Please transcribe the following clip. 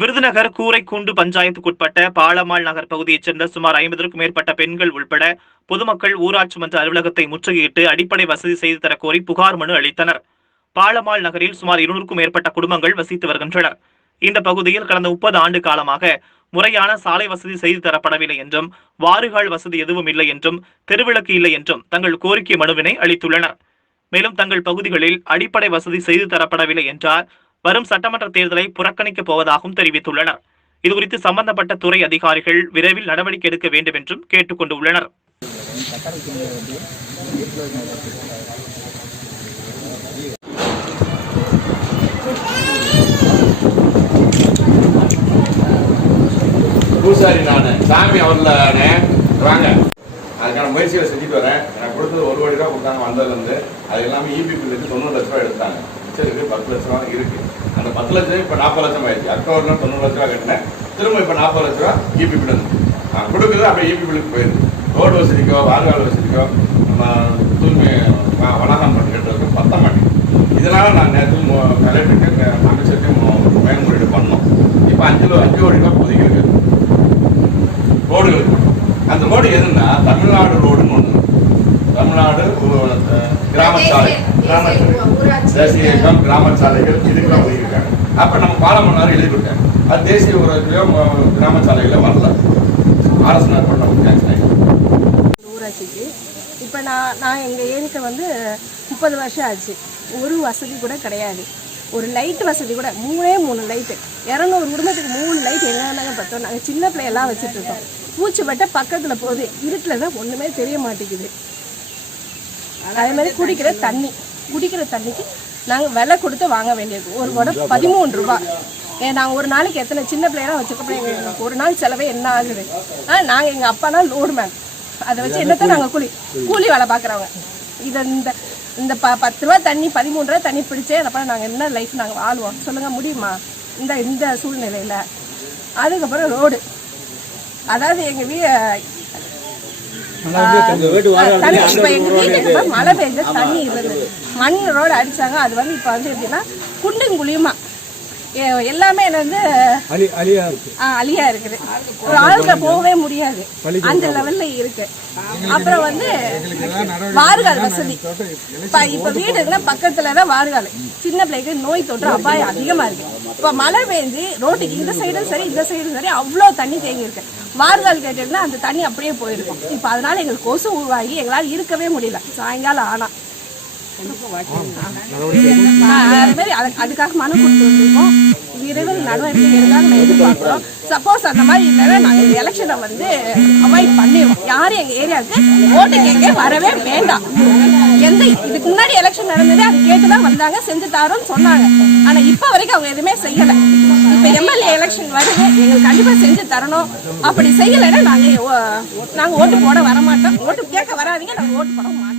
விருதுநகர் கூரைக்கூண்டு பஞ்சாயத்துக்குட்பட்ட பாலமாள் நகர் பகுதியைச் சேர்ந்த சுமார் 50க்கும் மேற்பட்ட பெண்கள் உள்பட பொதுமக்கள் ஊராட்சி மன்ற அலுவலகத்தை முற்றுகையிட்டு அடிப்படை வசதி செய்து தரக்கோரி புகார் மனு அளித்தனர். பாலமாள் நகரில் சுமார் 200க்கும் மேற்பட்ட குடும்பங்கள் வசித்து வருகின்றனர். இந்த பகுதியில் கடந்த 30 ஆண்டு காலமாக முறையான சாலை வசதி செய்து தரப்படவில்லை என்றும், வாறுகால் வசதி எதுவும் இல்லை என்றும், தெருவிளக்கு இல்லை என்றும் தங்கள் கோரிக்கை மனுவினை அளித்துள்ளனர். மேலும் தங்கள் பகுதிகளில் அடிப்படை வசதி செய்து தரப்படவில்லை என்றால் வரும் சட்டமன்ற தேர்தலை புறக்கணிக்கப் போவதாகவும் தெரிவித்துள்ளனர். இதுகுறித்து சம்பந்தப்பட்ட துறை அதிகாரிகள் விரைவில் நடவடிக்கை எடுக்க வேண்டும் என்றும் கேட்டுக் கொண்டுள்ளனர். பூசாரி நான் சாமி அவர்ல வாங்க, அதுக்கான முயற்சிகளை செஞ்சுட்டு வரேன். எனக்கு கொடுத்தது 1 கோடி ரூபா கொடுத்தாங்க வந்ததுலேருந்து. அது எல்லாமே இபி பில்லுக்கு 90 லட்ச ரூபா எடுத்தாங்க. மிச்சருக்கு 10 லட்ச ரூபா இருக்கு. அந்த 10 லட்சம் இப்போ 40 லட்சம் ஆயிடுச்சு. அக்டோபர்ல 90 லட்ச ரூபா கட்டினேன். திரும்ப இப்போ 40 லட்ச ரூபா இபி பில் கொடுக்குறது. அப்படியே இபி பில்லுக்கு போயிடுது. ரோடு வசதிக்கோ வார்கால் வசதிக்கோ தூய்மை வளாகம் பண்ணி கட்டுறதுக்கு பத்த மாட்டேங்குது. இதனால நான் நேற்று கலெக்டருக்கு அமைச்சருக்கு மேல்முறையீடு பண்ணோம். இப்போ 5 கோடி ரூபா ஒதுக்கிருக்கு ரோடுகளுக்கு. அந்த ரோடு எதுன்னா தமிழ்நாடு ரோடுன்னு ஒன்று, தமிழ்நாடு கிராம சாலை, தேசிய கிராம சாலைகள் இதுக்கெல்லாம் ஒதுக்கியிருக்காங்க. அப்போ நம்ம பாலமன்னார் எழுதி கொடுத்தாங்க. அது தேசிய ஊரகத்திலயோ கிராம சாலைகளோ வரல. அரசு ஊராட்சிக்கு இப்போ நான் எங்கள் ஏரிக்கு 30 வருஷம் ஆச்சு. ஒரு வசதி கூட கிடையாது. ஒரு லைட் வசதி கூட 3 லைட்டு, 200 குடும்பத்துக்கு 3 லைட் என்னென்னாங்க பார்த்தோம். நாங்கள் சின்ன பிள்ளையெல்லாம் வச்சுட்டு இருக்கோம். பூச்சி பட்ட பக்கத்தில் போகுது. இருட்டில் தான் ஒன்றுமே தெரிய மாட்டேங்குது. அதே மாதிரி குடிக்கிற தண்ணிக்கு நாங்கள் விலை கொடுத்து வாங்க வேண்டியது. ஒரு குடம் 13 ரூபா. நாங்கள் ஒரு நாளைக்கு எத்தனை சின்ன பிள்ளையெல்லாம் வச்சுருக்கோம். எங்களுக்கு ஒரு நாள் செலவே என்ன ஆகுது? நாங்கள் எங்கள் அப்பானா லோடு மேன், அதை வச்சு என்னத்தான் நாங்கள் கூலி வேலை பார்க்குறவங்க. இதை இந்த 10 ரூபா தண்ணி 13 ரூபா தண்ணி பிடிச்சே அப்புறம் நாங்கள் என்ன லைஃப் நாங்கள் வாழ்வோம் சொல்லுங்கள், முடியுமா இந்த சூழ்நிலையில்? அதுக்கப்புறம் ரோடு, அதாவது எங்கள் இப்போ எங்கள் வீட்டுக்கு மழை பெய்ஞ்ச தண்ணி இருந்தது. மண் ரோடு அடித்தாங்க. அது இப்போ எப்படின்னா குண்டும் குழியுமா எல்லாமே அழியா இருக்குது. ஒரு ஆளுக்கு போகவே முடியாது, அந்த லெவல்ல இருக்கு. அப்புறம் வாறுகால் வசதி. இப்ப வீடுன்னா பக்கத்துலதான் வாறுகால். சின்ன பிள்ளைக்கு நோய் தொற்று அபாயம் அதிகமா இருக்கு. இப்ப மழை பெஞ்சு ரோட்டுக்கு இந்த சைடும் சரி இந்த சைடும் சரி அவ்வளோ தண்ணி தேங்கி இருக்கு. வாறுகால் கேட்டதுன்னா அந்த தண்ணி அப்படியே போயிருக்கும். இப்ப அதனால எங்களுக்கு கொசு உருவாகி எங்களால் இருக்கவே முடியல. சாயங்காலம் ஆனா அதுக்காக மனு கொடுத்து வந்திருக்கோம். விரைவில் நடவடிக்கை எடுக்காம எதிர்பார்க்கிறோம். சப்போஸ் அந்த மாதிரி இல்லைன்னா நாங்கள் இந்த எலெக்ஷனை அவாய்ட் பண்ணிடுவோம். யாரும் எங்கள் ஏரியாவுக்கு ஓட்டு கேட்க வரவே வேண்டாம். இதுக்கு முன்னாடி எலெக்ஷன் நடந்தது, அது கேட்டுதான் வந்தாங்க, செஞ்சு தரோம்னு சொன்னாங்க. ஆனா இப்ப வரைக்கும் அவங்க எதுவுமே செய்யல. இப்ப எம்எல்ஏ எலெக்ஷன் வருது, எங்களுக்கு கண்டிப்பா செஞ்சு தரணும். அப்படி செய்யலைன்னா நாங்க ஓட்டு போட வரமாட்டோம். ஓட்டு கேட்க வராதீங்க, நாங்க ஓட்டு போட மாட்டோம்.